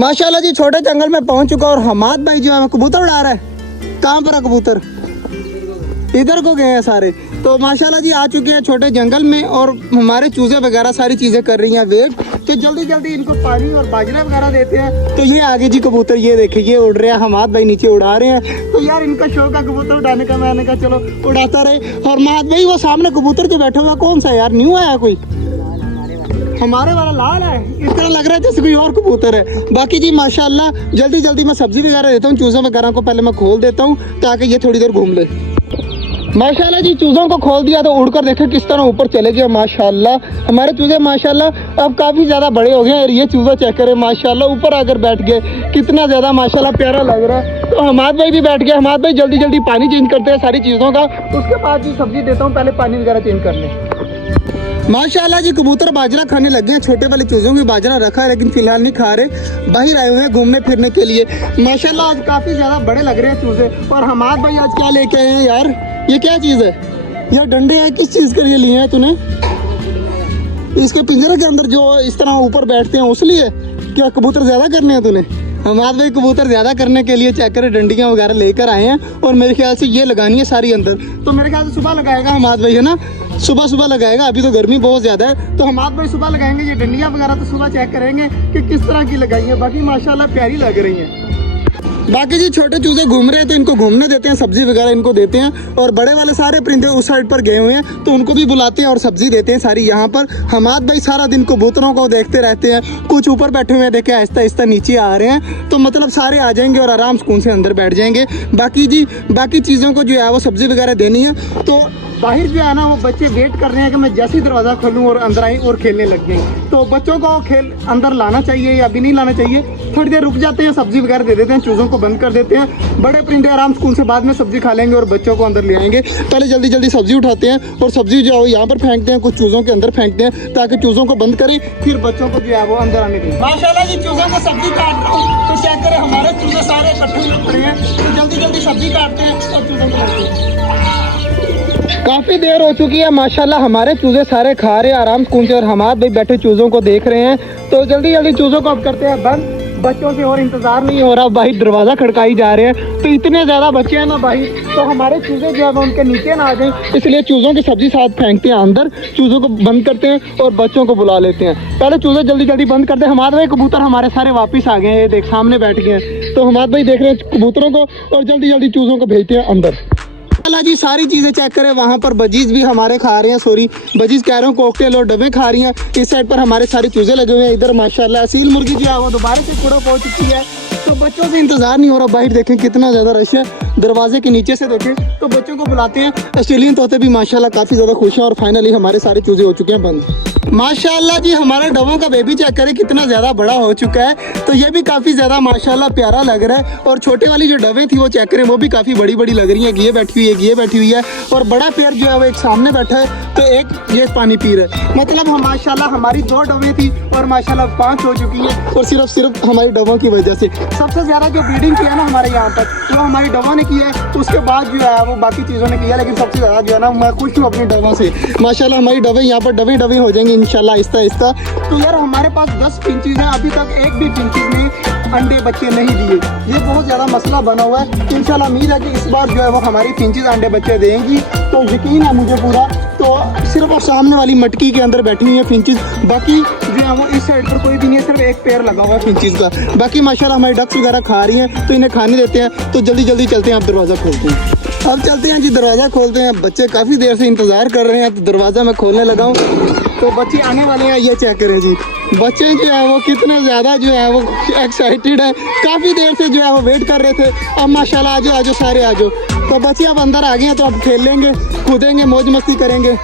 माशाल्लाह जी छोटे जंगल में पहुंच चुका और हमाद भाई जो है कबूतर उड़ा रहा है। कहाँ पर है कबूतर? इधर को गए हैं सारे। तो माशाल्लाह जी आ चुके हैं छोटे जंगल में और हमारे चूजे वगैरह सारी चीज़ें कर रही हैं वेट। तो जल्दी जल्दी इनको पानी और बाजरा वगैरह देते हैं। तो ये आगे जी कबूतर ये देखिए ये उड़ रहे हैं, हमाद भाई नीचे उड़ा रहे हैं। तो यार इनका शौक है कबूतर उड़ाने का, मैंने कहा चलो उड़ाता रहे। और महद भाई वो सामने कबूतर जो बैठा हुआ कौन सा यार, न्यू आया कोई? हमारे वाला लाल है, इस तरह लग रहा है जैसे कोई और कबूतर है। बाकी जी माशाल्लाह जल्दी जल्दी मैं सब्जी वगैरह देता हूँ, चूज़ों वगैरह को पहले मैं खोल देता हूँ ताकि ये थोड़ी देर घूम ले। माशाल्लाह जी चूज़ों को खोल दिया तो उड़कर देखे किस तरह ऊपर चले गए। माशाल्लाह हमारे चूज़े माशाल्लाह अब काफ़ी ज़्यादा बड़े हो गए हैं। और ये चूज़ा चेक करें माशाल्लाह ऊपर आकर बैठ गए, कितना ज़्यादा माशाल्लाह प्यारा लग रहा है। तो हमाद भाई भी बैठ गए। हमाद भाई जल्दी जल्दी पानी चेंज करते हैं सारी चीज़ों का, उसके बाद जी सब्जी देता हूँ, पहले पानी वगैरह चेंज कर लें। माशाल्लाह जी कबूतर बाजरा खाने लग गए हैं। छोटे वाले चूज़ों में बाजरा रखा है लेकिन फिलहाल नहीं खा रहे, बाहर आए हुए हैं घूमने फिरने के लिए। माशाल्लाह आज काफ़ी ज़्यादा बड़े लग रहे हैं चूज़े। और हमाद भाई आज क्या लेके आए हैं यार? ये क्या चीज़ है यार? डंडे हैं, किस चीज़ के लिए लिए हैं तूने? इसके पिंजरे के अंदर जो इस तरह ऊपर बैठते हैं उस लिए? क्या कबूतर ज़्यादा करने हैं तूने? हमाद भाई कबूतर ज़्यादा करने के लिए चेक करें डंडियाँ वगैरह लेकर आए हैं। और मेरे ख्याल से ये लगानी है सारी अंदर। तो मेरे ख्याल से सुबह लगाएगा हमाद भाई, है ना? सुबह सुबह लगाएगा, अभी तो गर्मी बहुत ज़्यादा है। तो हमाद भाई सुबह लगाएंगे। ये डंडियाँ वगैरह तो सुबह चेक करेंगे कि किस तरह की लगाई है। बाकी माशाल्लाह प्यारी लग रही हैं। बाकी जी छोटे चूजे घूम रहे हैं तो इनको घूमने देते हैं, सब्जी वगैरह इनको देते हैं। और बड़े वाले सारे परिंदे उस साइड पर गए हुए हैं तो उनको भी बुलाते हैं और सब्जी देते हैं सारी यहाँ पर। हमाद भाई सारा दिन कबूतरों को देखते रहते हैं। कुछ ऊपर बैठे हुए हैं, देखे आहिस्ता आहिस्ता नीचे आ रहे हैं। तो मतलब सारे आ जाएंगे और आराम सुकून से अंदर बैठ जाएंगे। बाकी जी बाकी चीज़ों को जो है वो सब्जी वगैरह देनी है। तो बाहर जो है ना वो बच्चे वेट कर रहे हैं कि मैं जैसे ही दरवाज़ा खोलूँ और अंदर आए और खेलने लग गए। तो बच्चों को खेल अंदर लाना चाहिए या अभी नहीं लाना चाहिए? थोड़ी देर रुक जाते हैं, सब्जी वगैरह दे देते हैं, चूज़ों को बंद कर देते हैं। बड़े परिंदे आराम स्कूल से बाद में सब्जी खा लेंगे और बच्चों को अंदर ले आएंगे। पहले जल्दी जल्दी सब्जी उठाते हैं और सब्जी जो है वो यहाँ पर फेंकते हैं, कुछ चूज़ों के अंदर फेंकते हैं ताकि चूज़ों को बंद करें, फिर बच्चों को जो है वो अंदर आने दें। माशाल्लाह जी चूज़ों को सब्जी काट रहा हूँ तो क्या करें, हमारे चूज़े सारे इकट्ठे हुए पड़े हैं। तो जल्दी जल्दी सब्जी काटते हैं और चूज़ों को लाते हैं। काफ़ी देर हो चुकी है माशाल्लाह हमारे चूज़े सारे खा रहे हैं आराम सुकून से और हमाद भाई बैठे चूज़ों को देख रहे हैं। तो जल्दी जल्दी चूज़ों को अब करते हैं बंद। बच्चों से और इंतज़ार नहीं हो रहा, भाई दरवाज़ा खड़काई जा रहे हैं। तो इतने ज़्यादा बच्चे हैं ना भाई, तो हमारे चूज़े जो है वो उनके नीचे ना आ जाएं, इसलिए चूज़ों की सब्जी साथ फेंकते हैं अंदर, चूज़ों को बंद करते हैं और बच्चों को बुला लेते हैं। पहले चूज़े जल्दी जल्दी बंद करते हैं। हमारे भाई कबूतर हमारे सारे वापस आ गए हैं, देख सामने बैठ गए हैं। तो हमारे भाई देख रहे हैं कबूतरों को और जल्दी जल्दी चूज़ों को भेजते हैं अंदर। जी सारी चीज़ें चेक करें, वहाँ पर बजीज भी हमारे खा रहे हैं, सॉरी बजीज कह रहा हूँ, कॉकटेल और डबे खा रही हैं। इस साइड पर हमारे सारे चूज़े लगे हुए हैं। इधर माशाल्लाह असील मुर्गी जो है वो दोबारा से कुड़प हो चुकी है। तो बच्चों से इंतज़ार नहीं हो रहा, बाहर देखें कितना ज़्यादा रश है, दरवाजे के नीचे से देखें। तो बच्चों को बुलाते हैं। ऑस्ट्रेलियन तोते भी माशाल्लाह काफ़ी ज़्यादा खुश हैं और फाइनली हमारे सारे चूज़े हो चुके हैं बंद। माशाल्लाह जी हमारे डबों का बेबी चेक करें कितना ज़्यादा बड़ा हो चुका है। तो ये भी काफ़ी ज़्यादा माशाल्लाह प्यारा लग रहा है। और छोटे वाली जो डबे थी वो चेक करें, वो भी काफ़ी बड़ी बड़ी लग रही है। ये बैठी हुई है, ये बैठी हुई है और बड़ा पेयर जो है वो एक सामने बैठा है तो एक ये पानी पी रहा है। मतलब हम माशाल्लाह हमारी 2 डबे थी और माशाल्लाह 5 हो चुकी है और सिर्फ हमारी डबों की वजह से। सबसे ज़्यादा जो ब्रीडिंग किया ना हमारे यहाँ पर वो हमारी डबों ने किया है, उसके बाद जो है वो बाकी चीज़ों ने किया। लेकिन सबसे ज़्यादा जो है ना मैं खुश हूँ अपनी डबों से। माशाल्लाह हमारी डबे यहाँ पर डबे हो जाएंगी इंशाल्लाह आहिस्ता आहिस्ता। तो यार हमारे पास 10 फिंचीज हैं, अभी तक एक भी फिंचीज ने अंडे बच्चे नहीं दिए। ये बहुत ज़्यादा मसला बना हुआ है। इंशाल्लाह उम्मीद है कि इस बार जो है वो हमारी फिंचीज अंडे बच्चे देंगी। तो यकीन है मुझे पूरा। तो सिर्फ और सामने वाली मटकी के अंदर बैठी हुई है फिंचीज, बाकी जो है वो इस साइड पर कोई भी नहीं है, सिर्फ एक पेयर लगा हुआ है फिंचीज का। बाकी माशाल्लाह हमारी डक्स वगैरह खा रही हैं तो इन्हें खाने देते हैं। तो जल्दी जल्दी चलते हैं, अब दरवाज़ा खोलते हैं। अब चलते हैं जी, दरवाज़ा खोलते हैं। बच्चे काफ़ी देर से इंतज़ार कर रहे हैं तो दरवाज़ा मैं खोलने लगा हूँ। तो बच्चे आने वाले हैं, ये चेक करें जी। बच्चे जो है वो कितने ज़्यादा जो है वो एक्साइटेड है, काफ़ी देर से जो है वो वेट कर रहे थे। अब माशाल्लाह आ जाओ सारे आ जाओ। तो बच्चे अब अंदर आ गए हैं तो अब खेल लेंगे, कूदेंगे, मौज मस्ती करेंगे।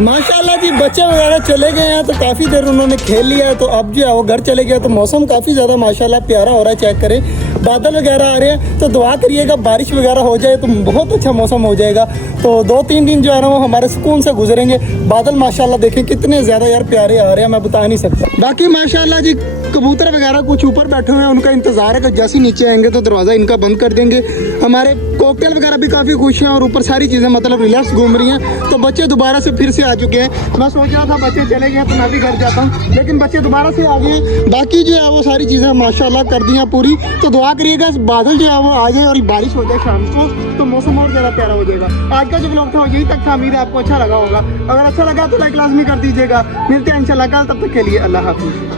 माशाल्लाह जी बच्चे वगैरह चले गए हैं, तो काफ़ी देर उन्होंने खेल लिया है, तो अब जो है वो घर चले गए। तो मौसम काफ़ी ज़्यादा माशाल्लाह प्यारा हो रहा है, चेक करें बादल वगैरह आ रहे हैं। तो दुआ करिएगा बारिश वगैरह हो जाए तो बहुत अच्छा मौसम हो जाएगा। तो 2-3 दिन जो है ना वो हमारे सुकून से गुजरेंगे। बादल माशाल्लाह देखें कितने ज़्यादा यार प्यारे आ रहे हैं, मैं बता नहीं सकता। बाकी माशाल्लाह जी कबूतर वगैरह कुछ ऊपर बैठे हुए हैं, उनका इंतज़ार है कि जैसे ही नीचे आएंगे तो दरवाज़ा इनका बंद कर देंगे। हमारे कॉकटेल वगैरह भी काफ़ी खुश हैं और ऊपर सारी चीज़ें मतलब रिलैक्स घूम रही हैं। तो बच्चे दोबारा से फिर से आ चुके हैं। मैं सोच रहा था बच्चे चले गए तो मैं भी घर जाता हूँ, लेकिन बच्चे दोबारा से आ गए। बाकी जो है वो सारी चीज़ें माशाल्लाह कर दी हैं पूरी। तो दुआ करिएगा बादल जो है वो आ जाए और बारिश हो जाए शाम को, तो मौसम और ज़्यादा प्यारा हो जाएगा। आज का जो व्लॉग था वो यही तक था। उम्मीद है आपको अच्छा लगा होगा। अगर अच्छा लगा तो लाइक लाजमी कर दीजिएगा। मिलते हैं इंशाल्लाह कल, तब तक के लिए अल्लाह हाफिज़।